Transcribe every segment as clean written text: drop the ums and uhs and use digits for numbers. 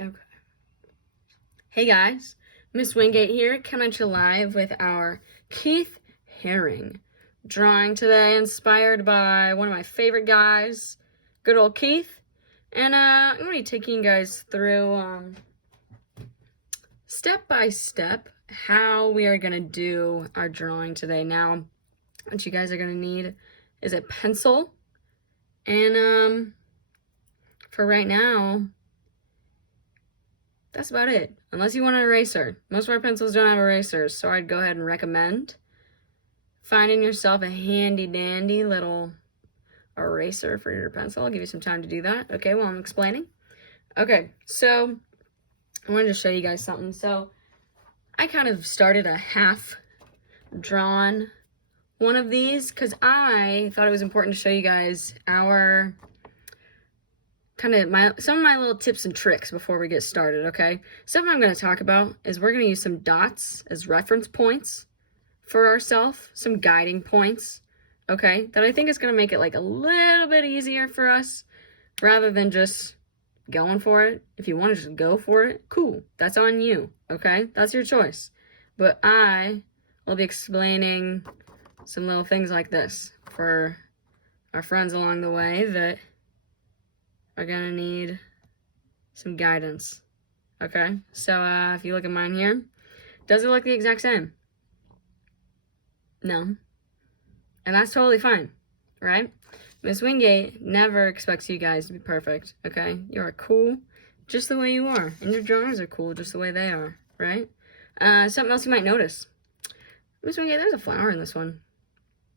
Okay. Hey guys, Miss Wingate here, coming to you live with our Keith Haring drawing today, inspired by one of my favorite guys, good old Keith. And I'm going to be taking you guys through step by step how we are going to do our drawing today. Now, what you guys are going to need is a pencil, and for right now, that's about it. Unless you want an eraser. Most of our pencils don't have erasers, so I'd go ahead and recommend finding yourself a handy dandy little eraser for your pencil. I'll give you some time to do that, okay, while I'm explaining. Okay, so I wanted to show you guys something. So I kind of started a half drawn one of these because I thought it was important to show you guys our some of my little tips and tricks before we get started, okay? Something I'm going to talk about is we're going to use some dots as reference points for ourselves, some guiding points, okay? That I think is going to make it like a little bit easier for us rather than just going for it. If you want to just go for it, cool. That's on you, okay? That's your choice. But I will be explaining some little things like this for our friends along the way that are gonna need some guidance, okay? So if you look at mine here, does it look the exact same? No. And that's totally fine, right? Miss Wingate never expects you guys to be perfect, okay? You are cool just the way you are, and your drawings are cool just the way they are, right? Something else you might notice. Miss Wingate, there's a flower in this one.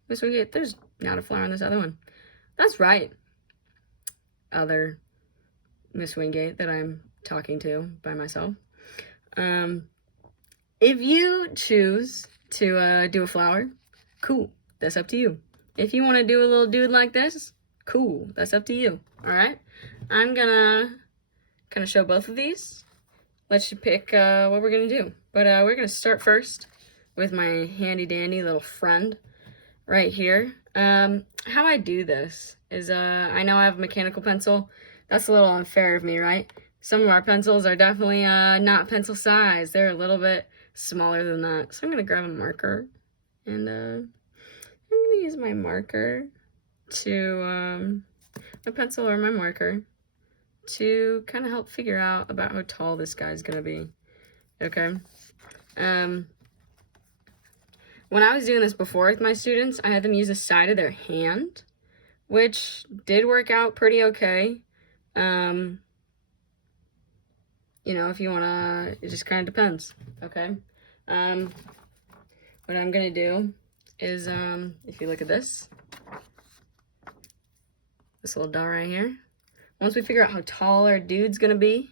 Miss Wingate, there's not a flower in this other one. That's right. Other Miss Wingate that I'm talking to by myself. If you choose to do a flower, cool. That's up to you. If you want to do a little dude like this, cool. That's up to you. All right. I'm gonna kind of show both of these. Let's you pick what we're gonna do. But we're gonna start first with my handy dandy little friend right here. How I do this is I know I have a mechanical pencil. That's a little unfair of me, right? Some of our pencils are definitely not pencil size. They're a little bit smaller than that. So I'm gonna grab a marker and I'm gonna use my marker to my pencil or my marker to kind of help figure out about how tall this guy's gonna be. Okay. When I was doing this before with my students, I had them use the side of their hand, which did work out pretty okay. You know, if you wanna, it just kind of depends, okay? What I'm gonna do is, if you look at this little dot right here, once we figure out how tall our dude's gonna be,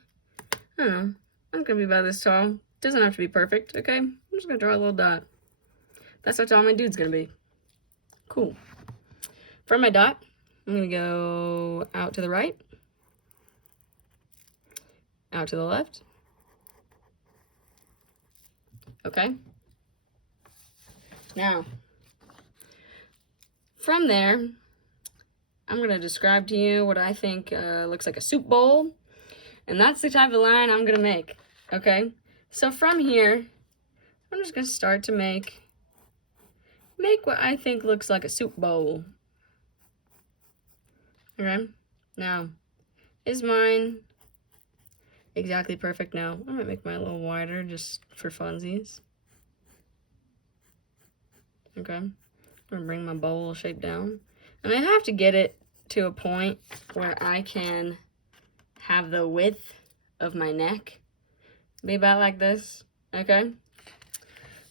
I don't know, I'm gonna be about this tall. Doesn't have to be perfect, okay? I'm just gonna draw a little dot. That's how tall my dude's gonna be. Cool. From my dot, I'm gonna go out to the right, out to the left. Okay. Now, from there, I'm gonna describe to you what I think looks like a soup bowl, and that's the type of line I'm gonna make. Okay. So from here, I'm just gonna start to make what I think looks like a soup bowl. Okay. Now, is mine exactly perfect? No. I'm gonna make mine a little wider just for funsies. Okay. I'm gonna bring my bowl shape down. And I have to get it to a point where I can have the width of my neck be about like this. Okay.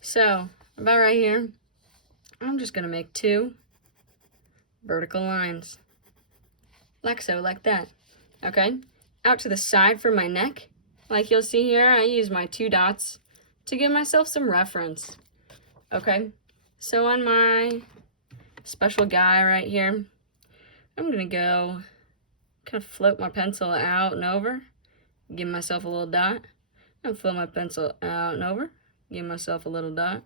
So, about right here, I'm just gonna make 2 vertical lines. Like so, like that. Okay? Out to the side for my neck, like you'll see here, I use my 2 dots to give myself some reference. Okay? So on my special guy right here, I'm gonna go kind of float my pencil out and over, give myself a little dot, and float my pencil out and over, give myself a little dot.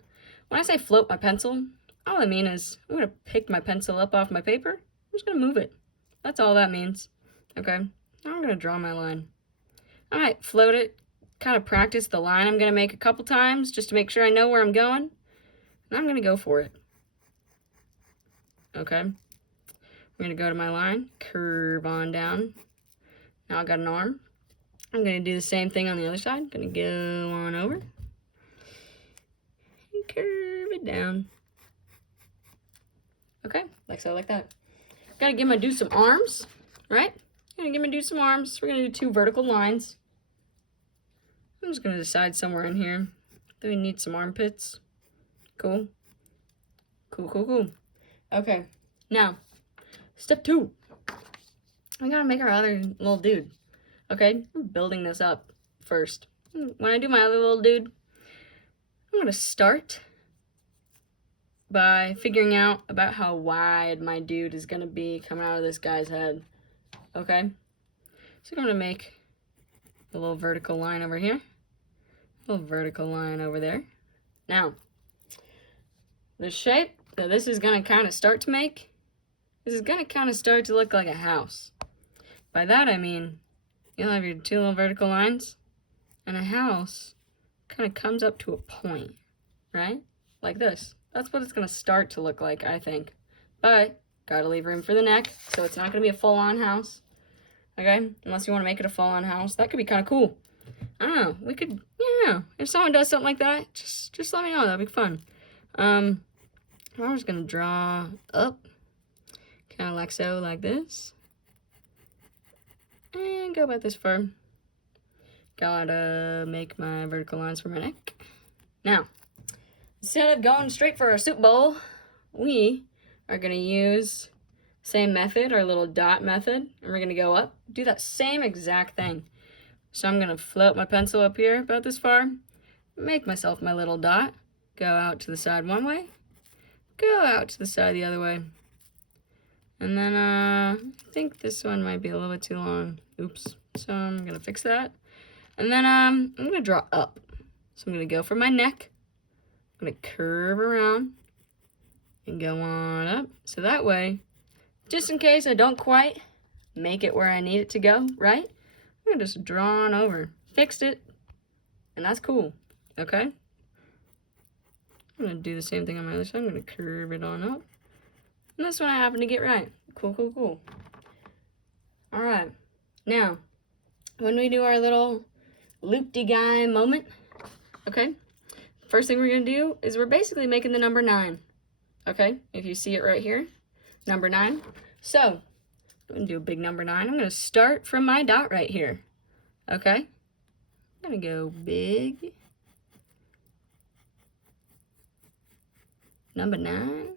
When I say float my pencil, all I mean is I'm gonna pick my pencil up off my paper, I'm just gonna move it. That's all that means. Okay, now I'm gonna draw my line. I might float it, kind of practice the line I'm going to make a couple times just to make sure I know where I'm going. And I'm going to go for it. Okay. I'm going to go to my line, curve on down. Now I got an arm. I'm going to do the same thing on the other side. Going to go on over. And curve it down. Okay, like so, like that. Gotta give my dude some arms, right? Gotta give my dude some arms. We're gonna do 2 vertical lines. I'm just gonna decide somewhere in here that we need some armpits. Cool. Cool, cool, cool. Okay, now, step 2. We gotta make our other little dude. Okay, I'm building this up first. When I do my other little dude, I'm gonna start by figuring out about how wide my dude is gonna be coming out of this guy's head. Okay? So I'm gonna make a little vertical line over here. A little vertical line over there. Now, the shape that this is gonna kind of start to make, this is gonna kind of start to look like a house. By that I mean, you'll have your 2 little vertical lines, and a house kind of comes up to a point, right? Like this. That's what it's going to start to look like, I think. But, gotta leave room for the neck, so it's not going to be a full-on house. Okay? Unless you want to make it a full-on house. That could be kind of cool. I don't know. We could, yeah. If someone does something like that, just let me know. That'd be fun. I'm just going to draw up. Kind of like so, like this. And go about this far. Gotta make my vertical lines for my neck. Now, instead of going straight for our soup bowl, we are going to use the same method, our little dot method, and we're going to go up, do that same exact thing. So I'm going to float my pencil up here about this far, make myself my little dot, go out to the side one way, go out to the side the other way. And then I think this one might be a little bit too long. Oops. So I'm going to fix that. And then I'm going to draw up. So I'm going to go for my neck. I'm going to curve around and go on up. So that way, just in case I don't quite make it where I need it to go, right? I'm going to just draw on over. Fixed it. And that's cool. Okay? I'm going to do the same thing on my other side. I'm going to curve it on up. And this one I happen to get right. Cool, cool, cool. All right. Now, when we do our little loop-de-guy moment, okay? First thing we're going to do is we're basically making the number 9, okay? If you see it right here, number 9. So, I'm going to do a big number 9. I'm going to start from my dot right here, okay? I'm going to go big. Number 9.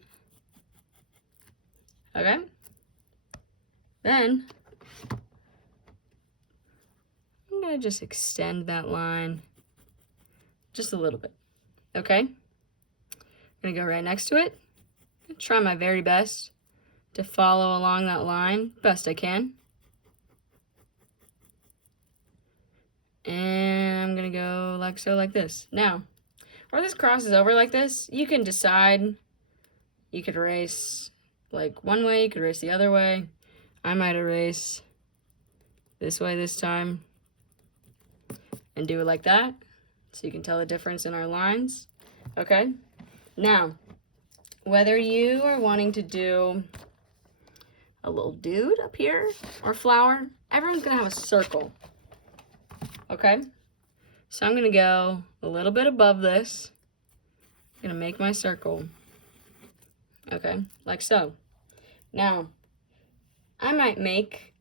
Okay? Then, I'm going to just extend that line just a little bit. Okay? I'm going to go right next to it. Try my very best to follow along that line best I can. And I'm going to go like so, like this. Now, where this crosses over like this, you can decide. You could erase like one way, you could erase the other way. I might erase this way this time and do it like that. So you can tell the difference in our lines. Okay? Now, whether you are wanting to do a little dude up here or flower, everyone's going to have a circle. Okay? So I'm going to go a little bit above this. I'm going to make my circle. Okay? Like so. Now, I might make,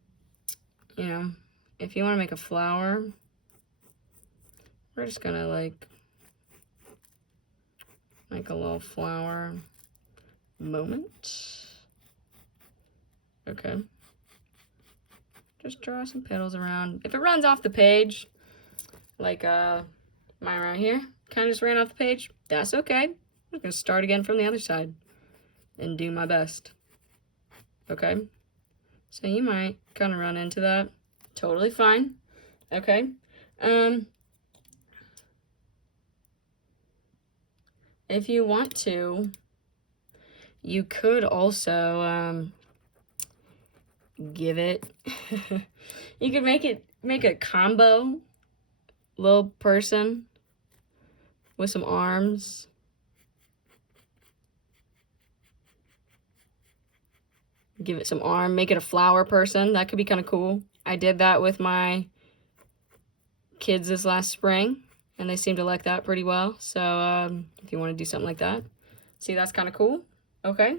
you know, if you want to make a flower, we're just going to like make a little flower moment. Okay. Just draw some petals around. If it runs off the page, like mine right here, kind of just ran off the page, that's okay. I'm going to start again from the other side and do my best. Okay? So you might kind of run into that. Totally fine. Okay? If you want to, you could also give it, you could make it make a combo little person with some arms. Give it some arm, make it a flower person. That could be kind of cool. I did that with my kids this last spring, and they seem to like that pretty well. So if you want to do something like that, see, that's kind of cool. Okay.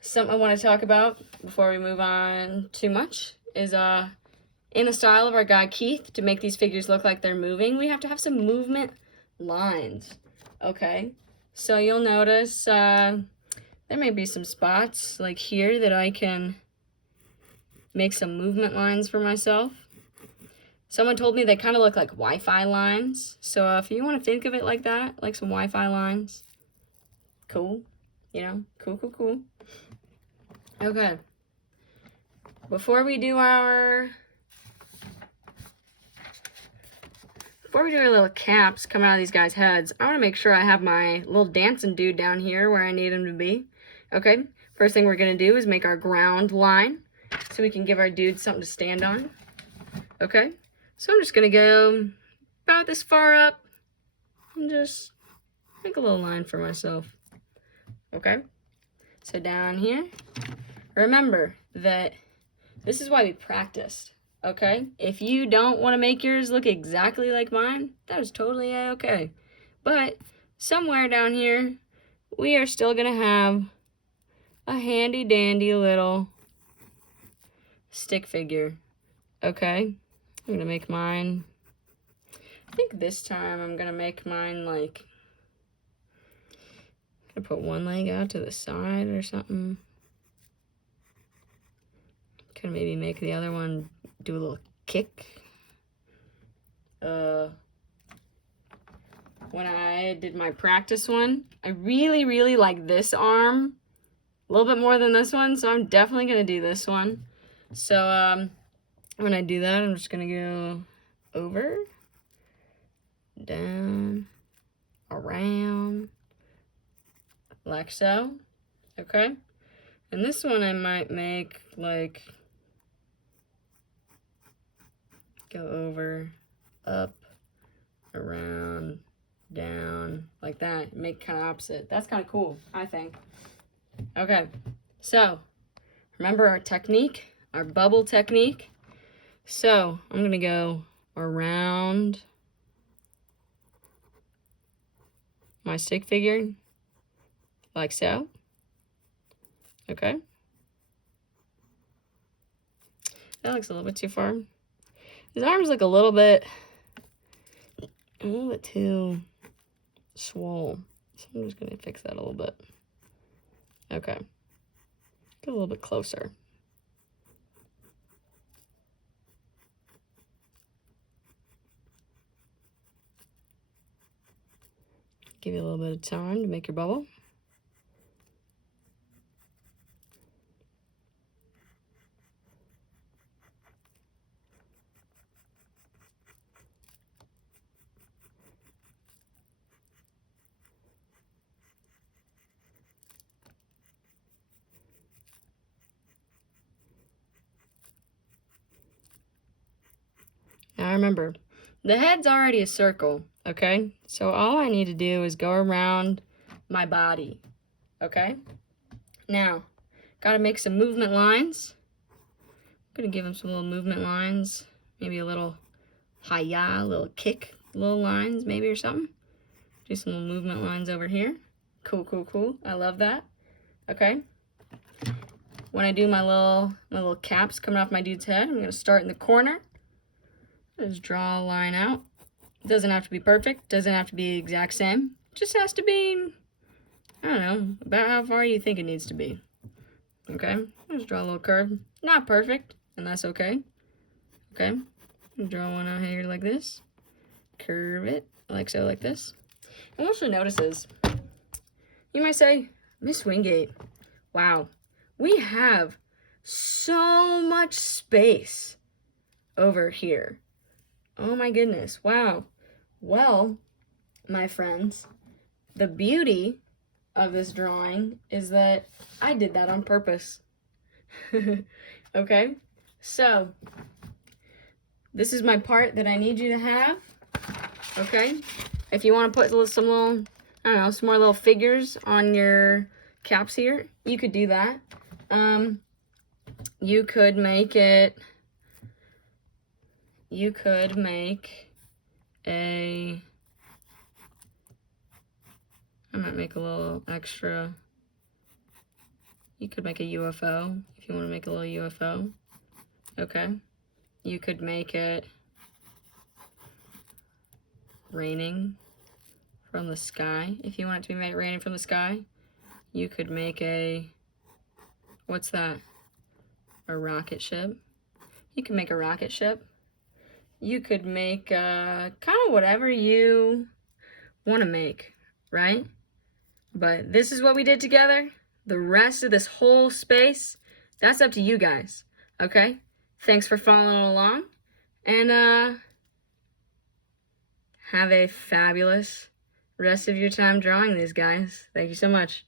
Something I want to talk about before we move on too much is in the style of our guy Keith, to make these figures look like they're moving, we have to have some movement lines. Okay. So you'll notice there may be some spots like here that I can make some movement lines for myself. Someone told me they kind of look like Wi-Fi lines. So if you want to think of it like that, like some Wi-Fi lines, cool. You know, cool. Okay. Before we do our little caps coming out of these guys' heads, I want to make sure I have my little dancing dude down here where I need him to be. Okay. First thing we're going to do is make our ground line so we can give our dude something to stand on. Okay. So I'm just going to go about this far up and just make a little line for myself. Okay. So down here, remember that this is why we practiced. Okay. If you don't want to make yours look exactly like mine, that is totally okay. But somewhere down here, we are still going to have a handy dandy little stick figure. Okay. I'm going to make mine, I think this time I'm going to make mine like, I'm going to put one leg out to the side or something. Kind of maybe make the other one do a little kick. When I did my practice one, I really like this arm a little bit more than this one, so I'm definitely going to do this one. So, when I do that, I'm just going to go over, down, around, like so. Okay? And this one I might make like, go over, up, around, down, like that. Make kind of opposite. That's kind of cool, I think. Okay, so remember our technique, our bubble technique. So I'm gonna go around my stick figure, like so. Okay. That looks a little bit too far. His arms look a little bit too swole. So I'm just gonna fix that a little bit. Okay. Get a little bit closer. Give you a little bit of time to make your bubble. Now remember, the head's already a circle, okay? So all I need to do is go around my body, okay? Now, gotta make some movement lines. I'm gonna give him some little movement lines. Maybe a little hi-ya, a little kick, little lines maybe or something. Do some little movement lines over here. Cool. I love that. Okay. When I do my little caps coming off my dude's head, I'm gonna start in the corner. Just draw a line out. It doesn't have to be perfect. Doesn't have to be the exact same. Just has to be, I don't know, about how far you think it needs to be. Okay, just draw a little curve. Not perfect, and that's okay. Okay, draw one out here like this. Curve it, like so, like this. And what you'll notice is, you might say, Miss Wingate, wow, we have so much space over here. Oh my goodness, wow. Well, my friends, the beauty of this drawing is that I did that on purpose. Okay? So, this is my part that I need you to have, okay? If you want to put some little, I don't know, some more little figures on your caps here, you could do that. You could make a, I might make a little extra, you could make a UFO, if you want to make a little UFO, okay? You could make it raining from the sky, if you want it to be raining from the sky. You could make a, what's that? A rocket ship. You could make a rocket ship. You could make kind of whatever you want to make, right? But this is what we did together. The rest of this whole space, that's up to you guys, okay? Thanks for following along, and have a fabulous rest of your time drawing these guys. Thank you so much.